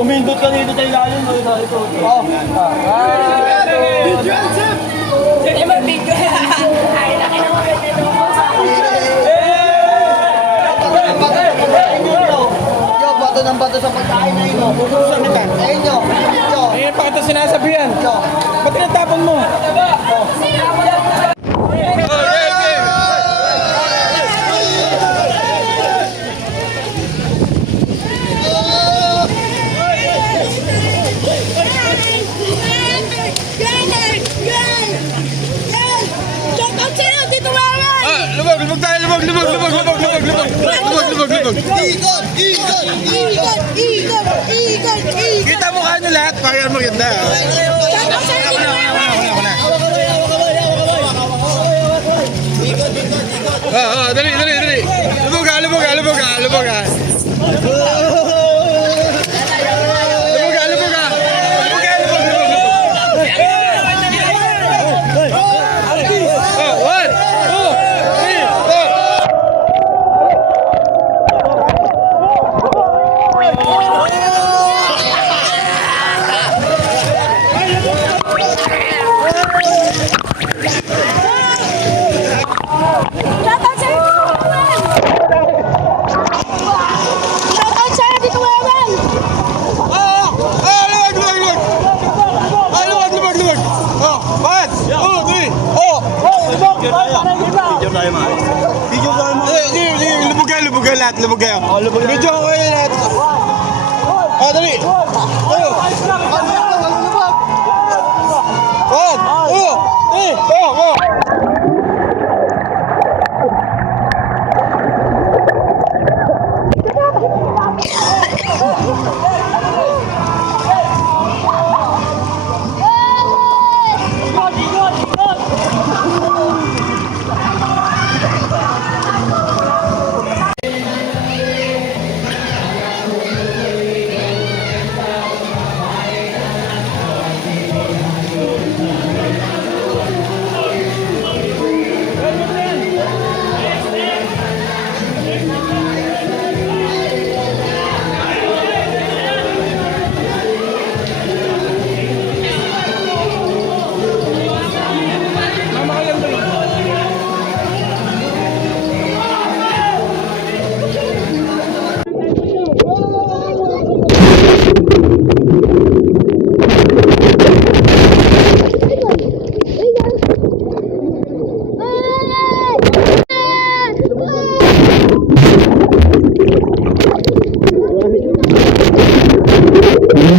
Umindot ka dito sa ilalim. Oh. Video and sip! Sige mo, video. Ay, laki naman. Yo, bato ng bato sa pagkain na ino. Saan ito? Ayun nyo. Ayun pa kita sinasabihan. Ba't tinatapon mo? Kita mo kayo lahat, parang maganda. Dali. Lubog ka. Lubog kayo. Video ko kayo lahat. Dali.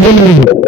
Thank you.